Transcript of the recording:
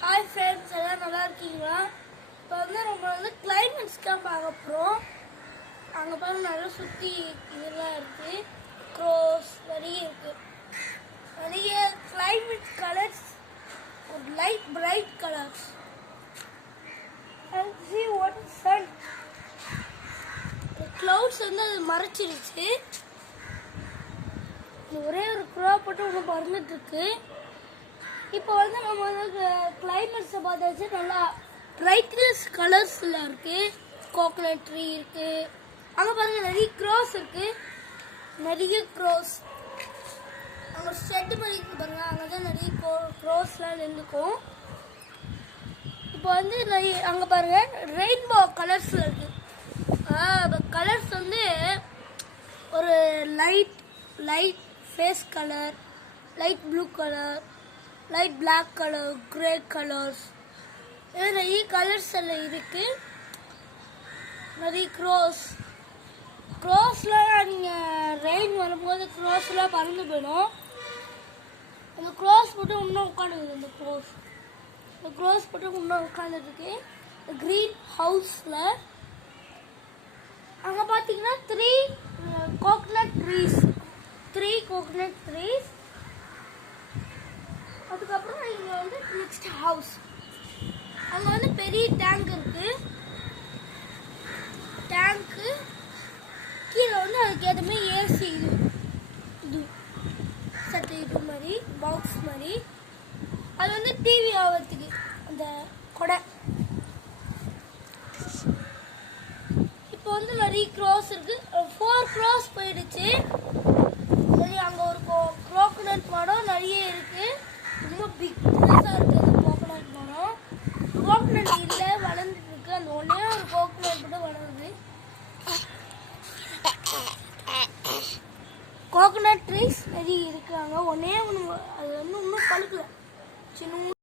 Hi friends, எல்லாம் நல்லா இருக்கீங்களா? இப்போ நம்ம கிளைமேட்ஸ்க்காக பார்க்க போகிறோம். அங்கே பாருங்க, நல்லா சுற்றி இதெல்லாம் இருக்குது. க்ரோஸ் நிறைய இருக்குது. நிறைய கிளைமேட் கலர்ஸ், ஒரு light bright colours. And see what is sun. Clouds அது மறைச்சிருச்சு. ஒரே ஒரு க்ரோ போட்டு ஒன்று பறந்துட்டு இருக்கு. இப்போ நம்ம கிளைமேட்ஸை பார்த்தாச்சு. நல்லா பிரைட்னஸ் கலர்ஸில் இருக்குது. கோகனட் ட்ரீ இருக்குது. அங்கே பாருங்கள், நிறைய க்ரோஸ் இருக்குது. நிறைய க்ரோஸ் அங்கே ஷெட்டு மாதிரி இருக்குது பாருங்கள். அங்கே தான் நிறைய க்ரோஸ்லாம் நின்றுக்கும். இப்போ நிறைய அங்கே பாருங்கள், ரெயின்போ கலர்ஸில் இருக்குது. கலர்ஸ் ஒரு லைட் ஃபேஸ் colour, light blue colour, light black colour, grey colours, நிறைய கலர்ஸ் எல்லாம் இருக்கு. நிறைய க்ரோஸ்லாம் நீங்கள் ரெயின் வரும்போது க்ரோஸ்லாம் பறந்து போயிடும். அந்த க்ரோஸ் போட்டு இன்னும் உட்காந்துக்குது. இந்த க்ரோஸ் போட்டு இன்னும் உட்காந்துருக்கு க்ரீன் ஹவுஸில். அங்கே பார்த்தீங்கன்னா 3 கோகனட் ட்ரீஸ். அதுக்கப்புறம் இங்கே நெக்ஸ்ட் ஹவுஸ். அங்கே பெரிய டேங்க் இருக்கு. டேங்க்கு கீழே அதுக்கு ஏற்ற மாதிரி ஏசி இது சட்டை இது மாதிரி பாக்ஸ் மாதிரி. அது டிவி ஆகிறதுக்கு அந்த கொடை. இப்போ நிறைய க்ரோஸ் இருக்கு. 4 க்ரோஸ் போயிடுச்சு. சரி, அங்கே ஒரு கோகனட் மரம் நிறைய இருக்கு. ரொம்ப பிக்னஸாக இருக்குது கோகனட் மரம். கோகனட் இல்லை, வளர்ந்துட்டு இருக்கு. அந்த ஒன்றே ஒரு கோகனட் கூட வளருது. கோகனட் ட்ரீஸ் நிறைய இருக்காங்க. ஒன்றே ஒன்று அது இன்னும் பழுக்கல. சின்ன